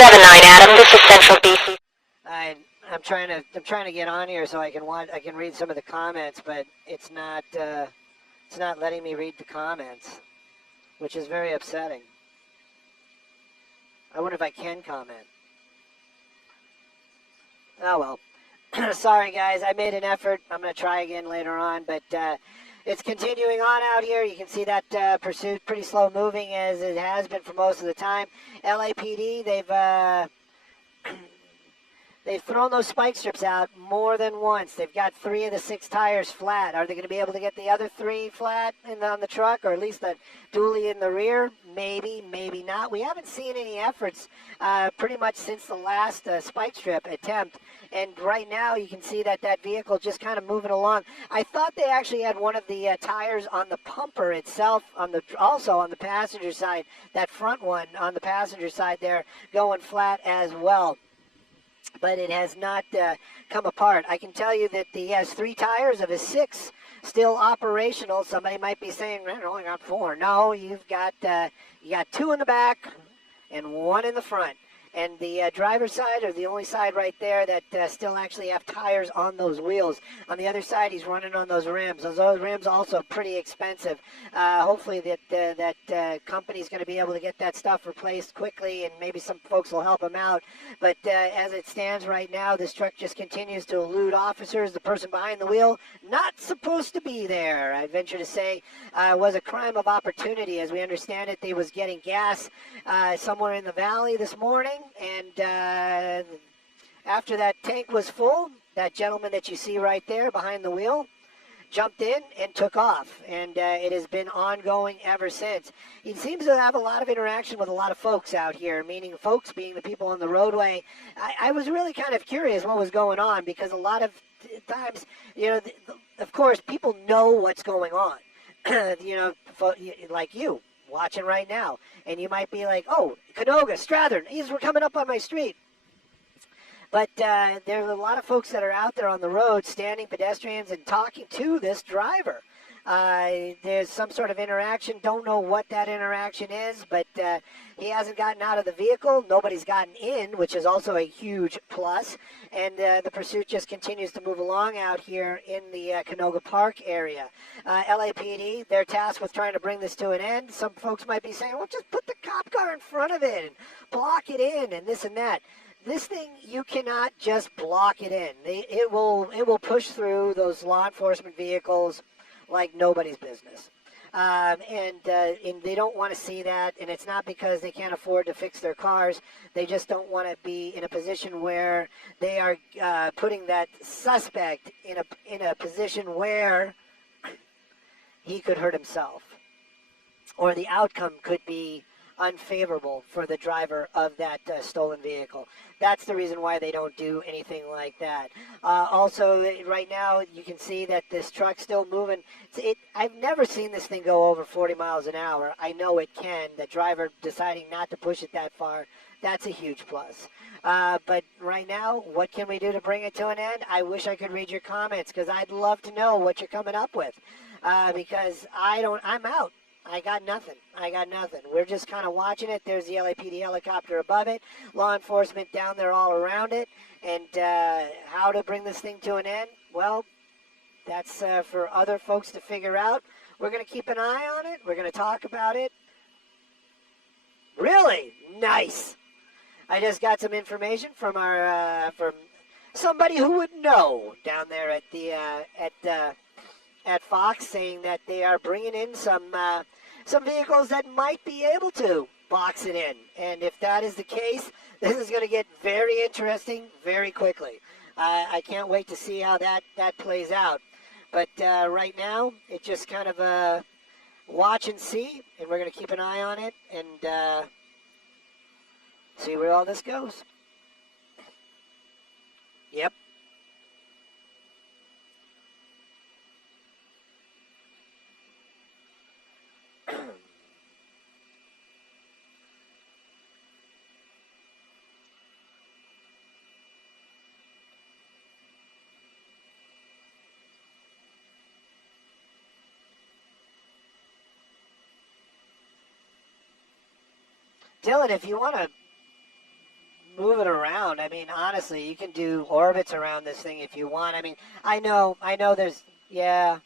79 Adam, this is Central BC. I'm trying to get on here so I can read some of the comments, but it's not letting me read the comments, which is very upsetting. I wonder if I can comment. Oh well. Sorry guys, I made an effort. I'm going to try again later on, but it's continuing on out here. You can see that pursuit pretty slow moving as it has been for most of the time. LAPD, they've thrown those spike strips out more than once. They've got 3 of the 6 tires flat. Are they going to be able to get the other 3 flat on the truck, or at least the dually in the rear? Maybe, maybe not. We haven't seen any efforts pretty much since the last spike strip attempt. And right now you can see that vehicle just kind of moving along. I thought they actually had one of the tires on the pumper itself, also on the passenger side, that front one on the passenger side there, going flat as well. But it has not come apart. I can tell you that he has 3 tires of his 6 still operational. Somebody might be saying, "I only got 4." No, you got 2 in the back and 1 in the front. And the driver's side are the only side right there that still actually have tires on those wheels. On the other side, he's running on those rims. Those rims also pretty expensive. Hopefully that company's going to be able to get that stuff replaced quickly, and maybe some folks will help him out. But as it stands right now, this truck just continues to elude officers. The person behind the wheel, not supposed to be there, I venture to say, was a crime of opportunity. As we understand it, they was getting gas somewhere in the valley this morning. And after that tank was full, that gentleman that you see right there behind the wheel jumped in and took off. And it has been ongoing ever since. He seems to have a lot of interaction with a lot of folks out here, meaning folks being the people on the roadway. I was really kind of curious what was going on, because a lot of times, of course, people know what's going on. Like you watching right now, and you might be like, "Oh, Canoga, Strathern, these were coming up on my street." But there are a lot of folks that are out there on the road, standing pedestrians, and talking to this driver. There's some sort of interaction. Don't know what that interaction is, but he hasn't gotten out of the vehicle. Nobody's gotten in, which is also a huge plus. And the pursuit just continues to move along out here in the Canoga Park area. LAPD, they're tasked with trying to bring this to an end. Some folks might be saying, well, just put the cop car in front of it and block it in and this and that. This thing, you cannot just block it in. It will push through those law enforcement vehicles like nobody's business. And they don't want to see that, and it's not because they can't afford to fix their cars. They just don't want to be in a position where they are putting that suspect in a position where he could hurt himself, or the outcome could be unfavorable for the driver of that stolen vehicle. That's the reason why they don't do anything like that. Also, right now, you can see that this truck's still moving. I've never seen this thing go over 40 miles an hour. I know it can. The driver deciding not to push it that far, that's a huge plus. But right now, what can we do to bring it to an end? I wish I could read your comments, because I'd love to know what you're coming up with. Because I'm out. I got nothing. We're just kind of watching it. There's the LAPD helicopter above it. Law enforcement down there all around it. And how to bring this thing to an end? Well, that's for other folks to figure out. We're going to keep an eye on it. We're going to talk about it. Really? Nice. I just got some information from from somebody who would know down there at the at Fox, saying that they are bringing in some vehicles that might be able to box it in. And if that is the case, this is going to get very interesting very quickly. I can't wait to see how that plays out. But right now, it's just kind of watch and see, and we're going to keep an eye on it and see where all this goes. Yep. Dylan, if you want to move it around. I mean, honestly, you can do orbits around this thing if you want. I mean, I know there's, yeah,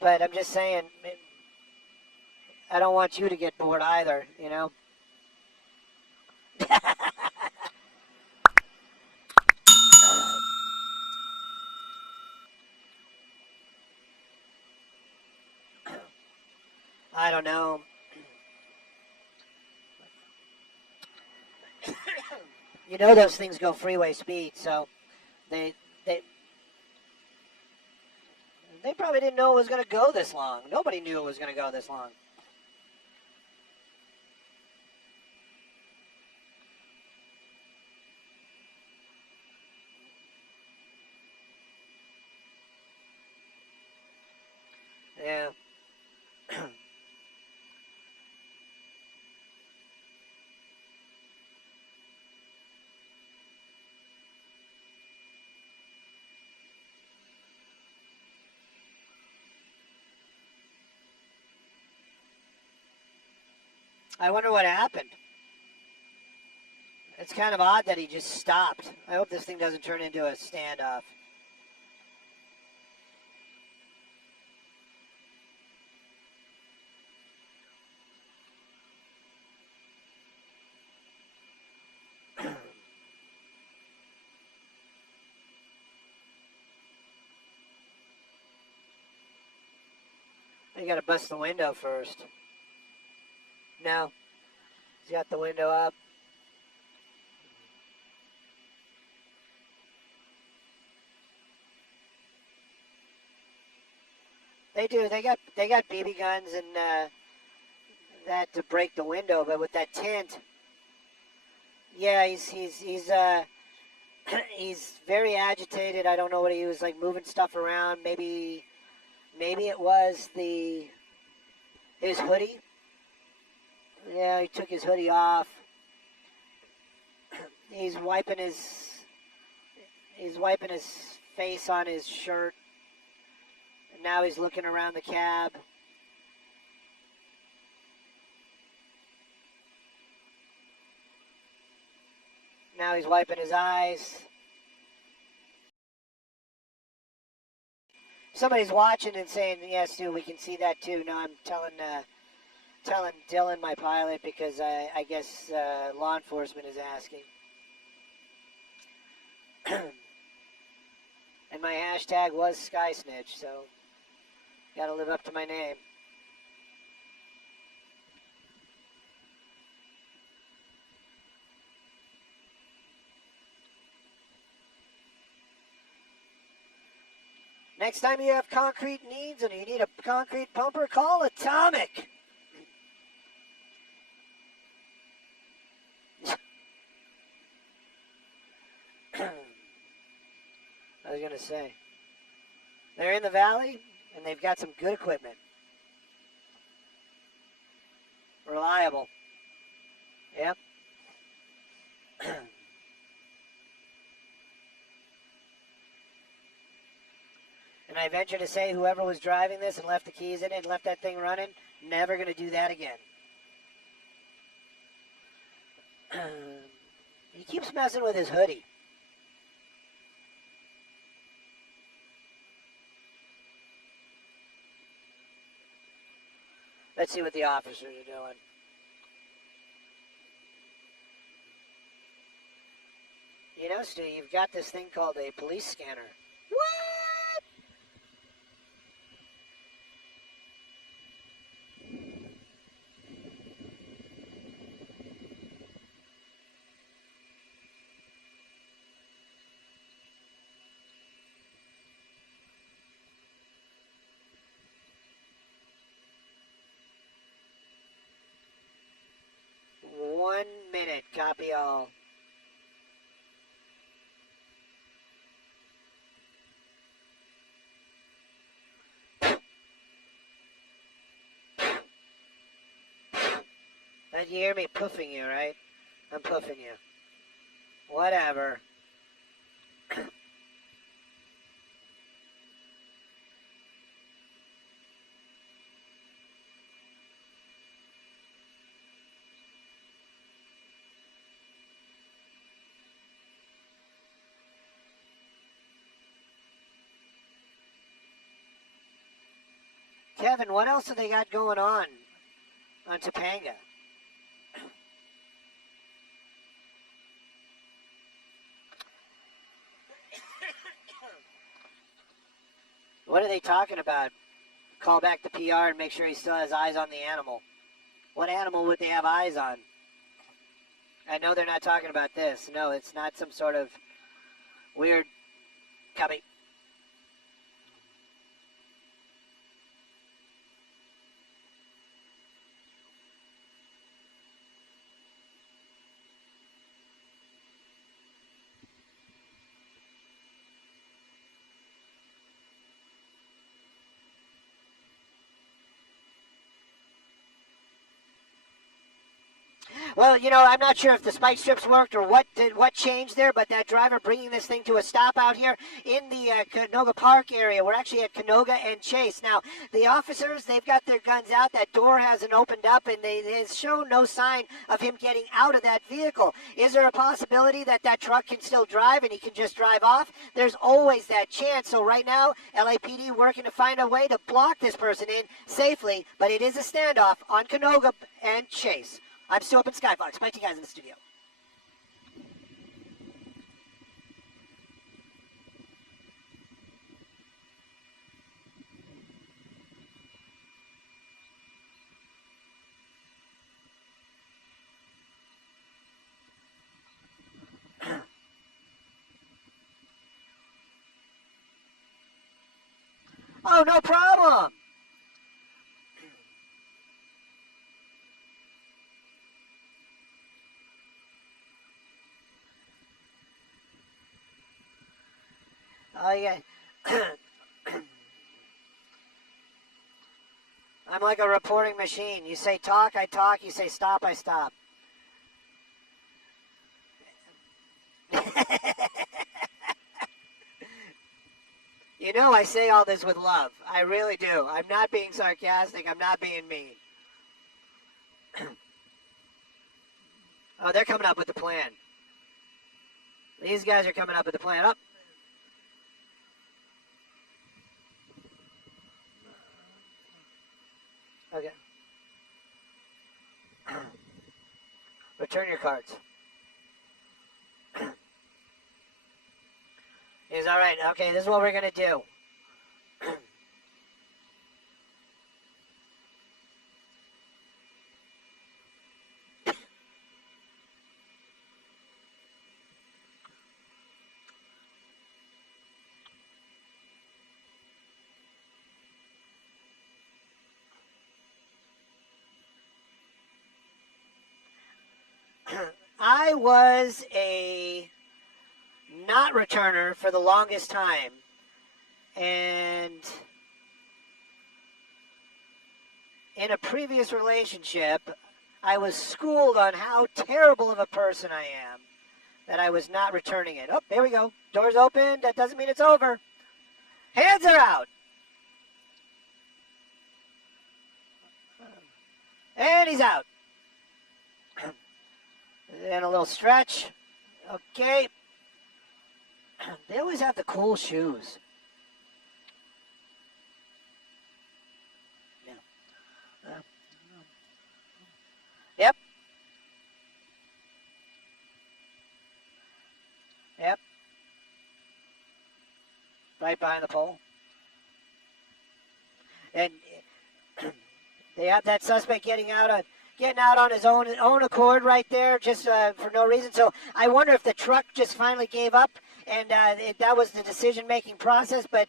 but I'm just saying, I don't want you to get bored either, you know? I don't know. You know those things go freeway speed, so they they they probably didn't know it was going to go this long. Nobody knew it was going to go this long. Yeah. I wonder what happened. It's kind of odd that he just stopped. I hope this thing doesn't turn into a standoff. You got to bust the window first. No. He's got the window up. They do. They got BB guns and that to break the window, but with that tint, yeah, he's very agitated. I don't know what he was like, moving stuff around. Maybe it was his hoodie. Yeah, he took his hoodie off. He's wiping his face on his shirt. And now he's looking around the cab. Now he's wiping his eyes. Somebody's watching and saying, "Yes, Stu, we can see that too." No, I'm telling Dylan, my pilot, because I guess law enforcement is asking. And my hashtag was Sky Snitch, so got to live up to my name. Next time you have concrete needs and you need a concrete pumper, call Atomic. I was going to say, they're in the valley and they've got some good equipment. Reliable. Yep. And I venture to say whoever was driving this and left the keys in it and left that thing running, never going to do that again. He keeps messing with his hoodie. Let's see what the officers are doing. You know, Stu, you've got this thing called a police scanner. What? One minute, copy all. And you hear me puffing you, right? I'm puffing you. Whatever. Kevin, what else have they got going on Topanga? What are they talking about? Call back the PR and make sure he still has eyes on the animal. What animal would they have eyes on? I know they're not talking about this. No, it's not some sort of weird cubby. Well, you know, I'm not sure if the spike strips worked or what changed there, but that driver bringing this thing to a stop out here in the Canoga Park area. We're actually at Canoga and Chase. Now, the officers, they've got their guns out. That door hasn't opened up, and they has shown no sign of him getting out of that vehicle. Is there a possibility that that truck can still drive and he can just drive off? There's always that chance. So right now, LAPD working to find a way to block this person in safely, but it is a standoff on Canoga and Chase. I'm still up in Skyfox. Back to you guys in the studio. Oh, no problem. Oh, yeah. I'm like a reporting machine. You say talk, I talk. You say stop, I stop. You know I say all this with love. I really do. I'm not being sarcastic. I'm not being mean. Oh, they're coming up with the plan. These guys are coming up with the plan. Up. Okay. Return your cards. He's all right. Okay, this is what we're going to do. I was a not returner for the longest time, and in a previous relationship, I was schooled on how terrible of a person I am that I was not returning it. Oh, there we go. Doors open. That doesn't mean it's over. Hands are out. And he's out. And a little stretch. Okay. They always have the cool shoes. Yeah. Yep. Yep. Right behind the pole. And they have that suspect getting out on his own accord right there, just for no reason. So I wonder if the truck just finally gave up, and that was the decision-making process. But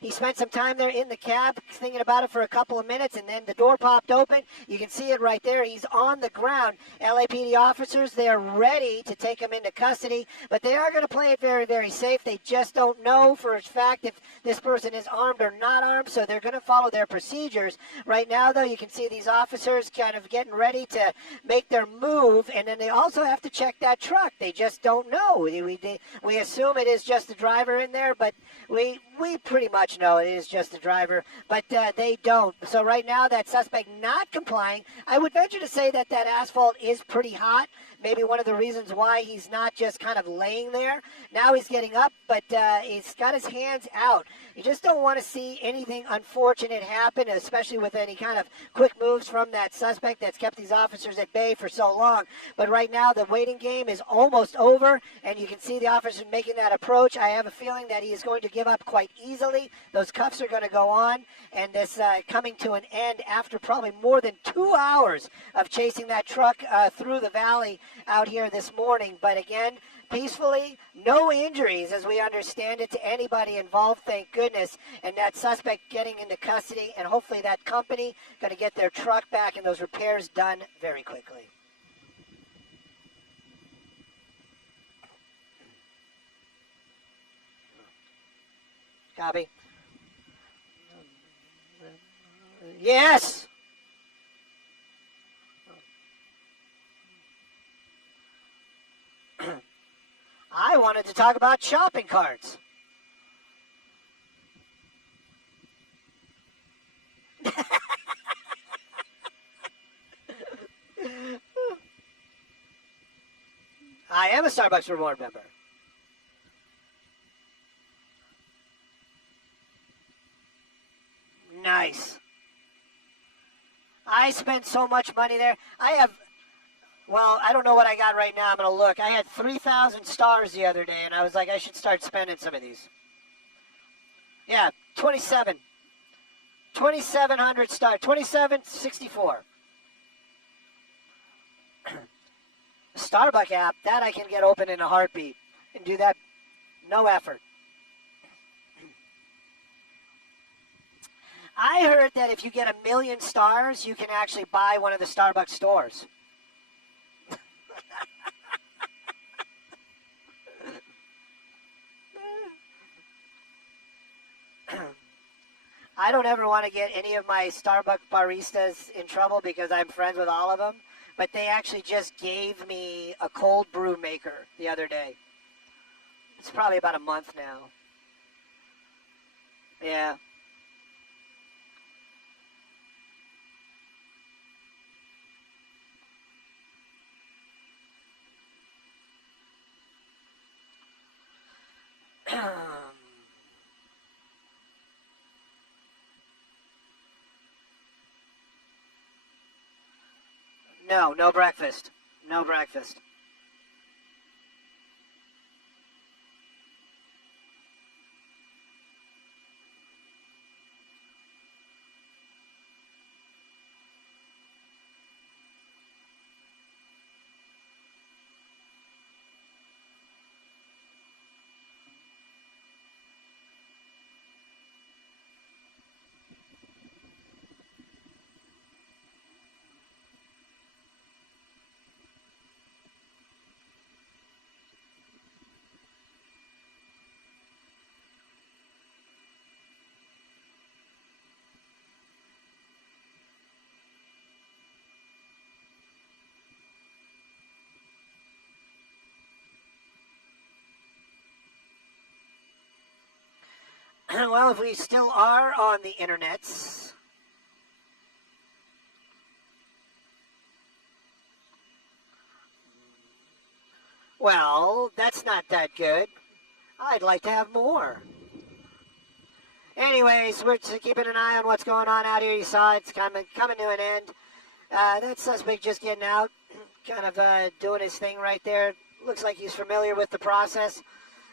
he spent some time there in the cab thinking about it for a couple of minutes, and then the door popped open. You can see it right there. He's on the ground. LAPD officers, they are ready to take him into custody, but they are going to play it very, very safe. They just don't know for a fact if this person is armed or not armed, so they're going to follow their procedures. Right now, though, you can see these officers kind of getting ready to make their move, and then they also have to check that truck. They just don't know. We assume it is just the driver in there, but we pretty much know it is just the driver, but they don't. So right now, that suspect not complying, I would venture to say that asphalt is pretty hot. maybe one of the reasons why he's not just kind of laying there. Now he's getting up, but he's got his hands out. You just don't want to see anything unfortunate happen, especially with any kind of quick moves from that suspect that's kept these officers at bay for so long. But right now, the waiting game is almost over, and you can see the officer making that approach. I have a feeling that he is going to give up quite easily. Those cuffs are going to go on, and this coming to an end after probably more than 2 hours of chasing that truck through the valley out here this morning. But again, peacefully, no injuries as we understand it to anybody involved, thank goodness, and that suspect getting into custody, and hopefully that company going to get their truck back and those repairs done very quickly. Copy. Yes! I wanted to talk about shopping carts. I am a Starbucks reward member. Nice. I spent so much money there. Well, I don't know what I got right now. I'm going to look. I had 3,000 stars the other day, and I was like, I should start spending some of these. Yeah, 2,700 stars. 2764. The Starbucks app, that I can get open in a heartbeat and do that, no effort. I heard that if you get 1 million stars, you can actually buy one of the Starbucks stores. I don't ever want to get any of my Starbucks baristas in trouble because I'm friends with all of them, but they actually just gave me a cold brew maker the other day. It's probably about a month now. Yeah. No, no breakfast. No breakfast. Well, if we still are on the internets, well, that's not that good. I'd like to have more. Anyways, we're just keeping an eye on what's going on out here. You saw it's coming to an end. That suspect just getting out, kind of doing his thing right there. Looks like he's familiar with the process,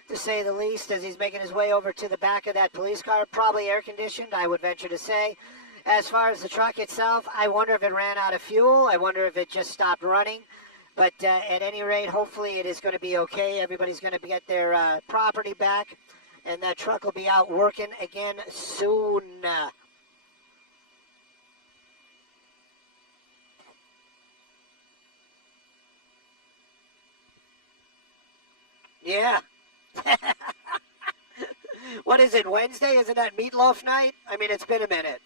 to say the least, as he's making his way over to the back of that police car, probably air-conditioned, I would venture to say. As far as the truck itself, I wonder if it ran out of fuel. I wonder if it just stopped running. But at any rate, hopefully it is going to be okay. Everybody's going to get their property back, and that truck will be out working again soon. Yeah. What is it, Wednesday? Isn't that meatloaf night? I mean, it's been a minute.